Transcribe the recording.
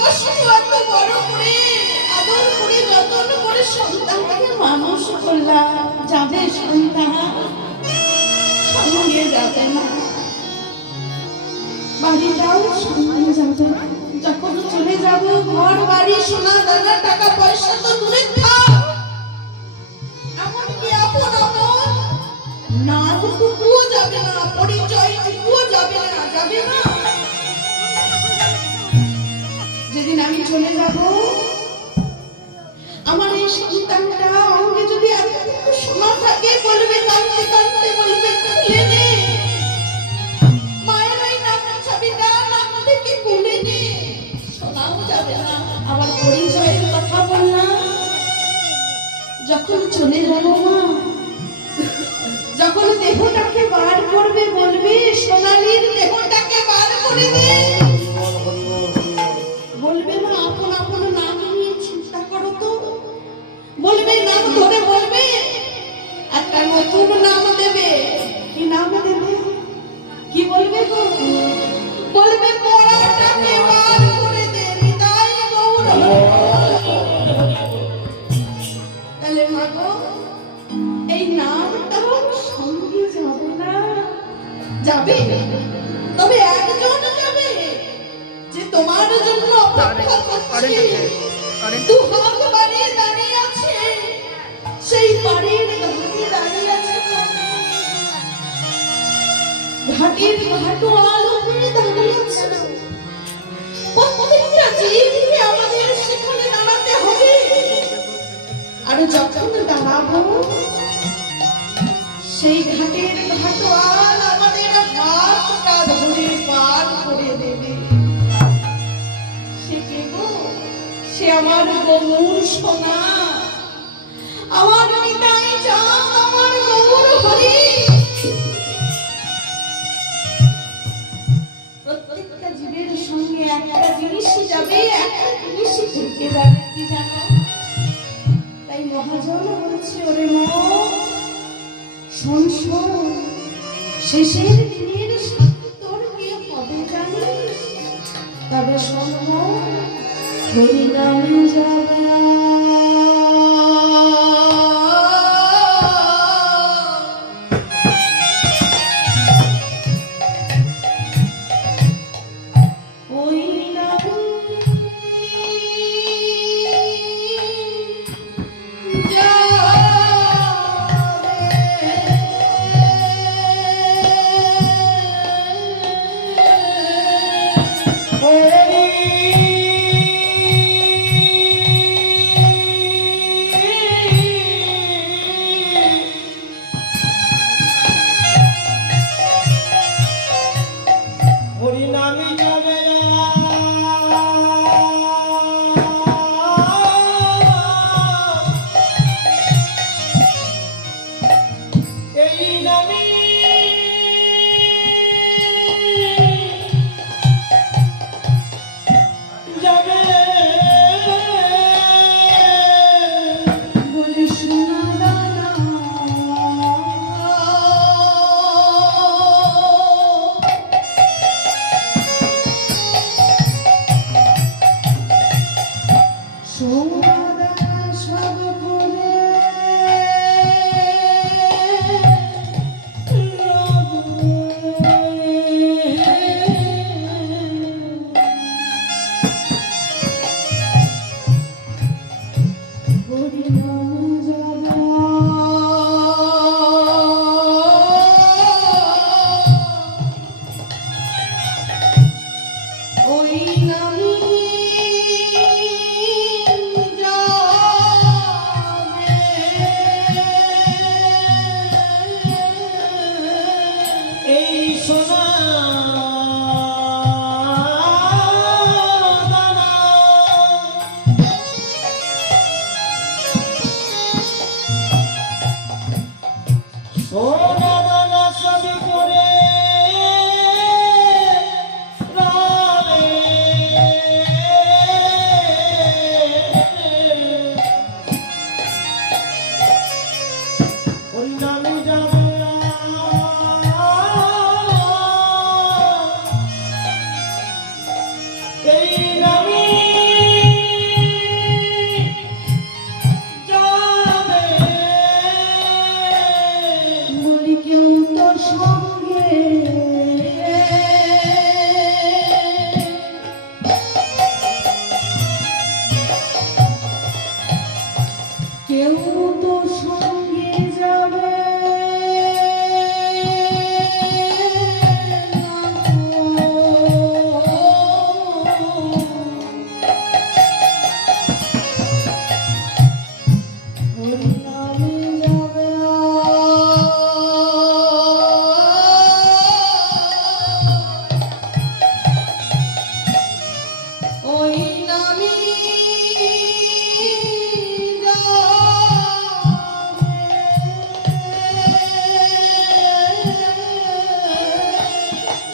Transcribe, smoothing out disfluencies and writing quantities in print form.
কষ্ট এত বড় করে আদর করে যত্ন করে সন্তানকে মানুষ করলাম, যাবে সন্তান সঙ্গে যাবে না, বাড়িটাও সঙ্গে যাবে। যখন চলে যাব ঘর বাড়ি সোনা দানা টাকা পয়সা তো দূরে থাক, এমনকি আপন আপন নামটুকুও যাবে না, পরিচয়টুকুও যাবে না, যাবে না। যেদিন আমি চলে যাব আমার এই সন্তানটা অঙ্গে যদি এতটুকু সোনা থাকে বলবে কাঁদতে কাঁদতে বলবে খুলে নে, মায়ের ওই নাম ছবিটা নাম থেকে খুলে নে, শোনাও যাবে না। আবার পরিচয়ের কথা বললাম, যখন চলে যাব মা, যখন দেহটাকে বার করবে বলবে সোনালীর দেহটাকে বার করে দে, বলবে না আপন আপন নাম নিয়ে চিন্তা করো তো, বলবে নাম ধরে বলবে একটা নতুন নাম দেবে। কি নাম দেবে? কি বলবে গো? বলবে পড়াটাকে বার করে দে হৃদয় গৌর। তাহলে মা গো এই নামটাও সঙ্গে যাবে না? যাবে, তবে একজন যাবে যে তোমার জন্য অপেক্ষা করছে, দু হাত বাড়িয়ে দাঁড়িয়ে আছে, সেই বাড়ির ঘাটে দাঁড়িয়ে আছে, ঘাটের ঘাটো আলো করে দাঁড়িয়ে আছে। প্রত্যেকটা জীবকে আমাদের সেখানে দাঁড়াতে হবে, আর যখন দাঁড়াবো সেই ঘাটের ঘাটোয়াল আমাদের হাতটা ধরে পার করে দেবে। সে কে গো? সে আমার গৌর সোনা, আমার নিতাই চাঁদ, আমার গৌর হরি। প্রত্যেকটা জীবের সঙ্গে একটা জিনিসই যাবে, একটা জিনিসই থেকে যাবে, কি জানো? তাই মহাজন বলছে ওরে মন শোন শোন, শেষের দিনের সাথে তোর কি হবে জানিস? তবে শোন হরি নামে যাবে ওই নাম